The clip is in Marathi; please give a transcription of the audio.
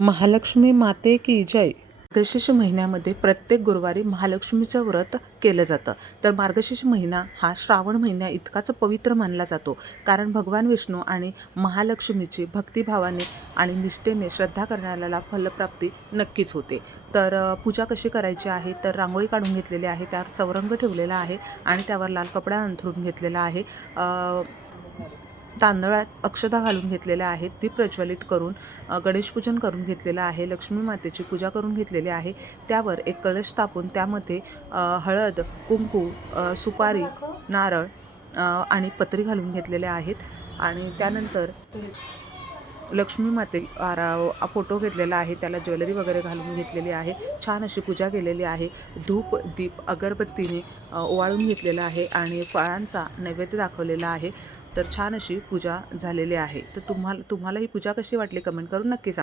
महालक्ष्मी माते की जय। मार्गशीर्ष महिन्यामध्ये प्रत्येक गुरुवारी महालक्ष्मीचं व्रत केलं जातं। तर मार्गशीर्ष महिना हा श्रावण महिन्या इतकाच पवित्र मानला जातो, कारण भगवान विष्णू आणि महालक्ष्मीची भक्तिभावाने आणि निष्ठेने श्रद्धा करण्याला फलप्राप्ती नक्कीच होते। तर पूजा कशी करायची आहे, तर रांगोळी काढून घेतलेली आहे, त्यावर चौरंग ठेवलेला आहे आणि त्यावर लाल कपडा अंथरून घेतलेला आहे। तांदळात अक्षता घालून घेतलेल्या आहेत, ती प्रज्वलित करून गणेशपूजन करून घेतलेलं आहे, लक्ष्मी मातेची पूजा करून घेतलेली आहे। त्यावर एक कलश स्थापून त्यामध्ये हळद, कुंकू, सुपारी, नारळ आणि पत्री घालून घेतलेले आहेत। आणि त्यानंतर लक्ष्मी माते फोटो घेतलेला आहे, त्याला ज्वेलरी वगैरे घालून घेतलेली आहे, छान अशी पूजा केलेली आहे। धूप दीप अगरबत्तीने ओवाळून घेतलेला आहे आणि फळांचा नैवेद्य दाखवलेला आहे। तर छान अशी पूजा झालेली आहे। तर तुम्हाला ही पूजा कशी वाटली कमेंट करून नक्की सांगा।